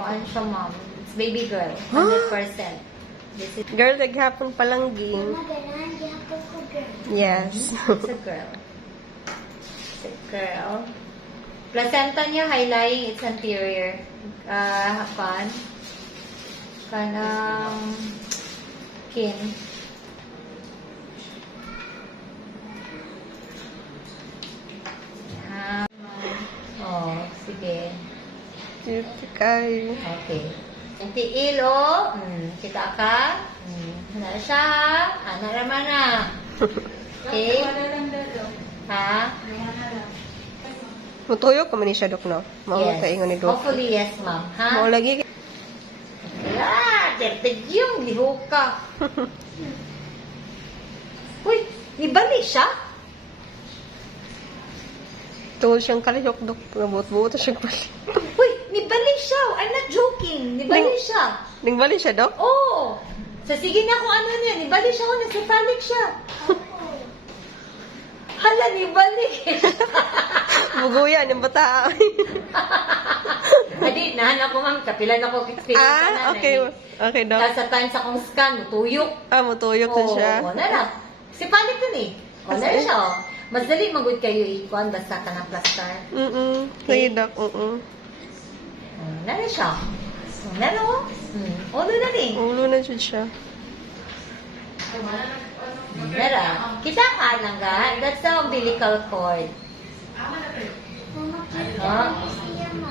Kuan siya, ma'am. It's baby girl. 100%. This is Girl, naghapon palang game. Mama, ganahan gihapon ko, girl. Yes. it's a girl. It's a girl. Placenta niya, highlighting its anterior. Kanang kin. Yan. Oh, sige. Cute kayo. Okay. Ang tiil, oh. Kita ka? Ano siya, ha? Ano naman na? Okay? Ha? Mutuyok ka man ni siya, Dok, no? Mao kaingon ni Dok. Hopefully, yes, ma'am. Ha? Mao lagi. Terteg yung lihuka. Uy, nibali siya? Tuol siyang kalihok, Dok. Buot-buot siyang bali. Uy, nibali siya. I'm not joking. Nibali siya. Ningbali siya, Dok? Oo. So, sige na kung ano niya. Nibali siya kung nagsipanik siya. Hala, nibali. Buguyan, yung bata. Adi, nahan ako, ma'am. Kapilan ako experience na. Okay. Okay, Dok. Sa time sa kong scan, tuyok. Mutuyok na siya. Oo, na. Si panik dun eh. O, na siya. Oh. Mas dali magud kayo ikuan basta ka ng plaster. Sige, Dok. Na siya. Na no? Ulo na din. Ulo na siya. Nara. Kita ka lang ga. That's the umbilical cord. Mama, cute Ah. ako siya, ma.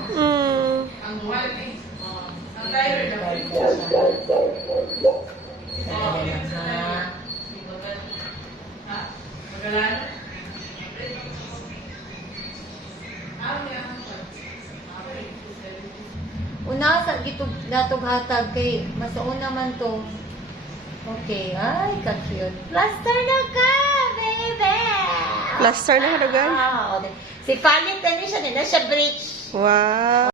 Una sa gitug natog hatag kay masauna man to. Okay, ay ka-cute. Plaster na ka, baby. Plaster na ka, Dogan? Si Fanny, tani siya, na siya bridge. Wow.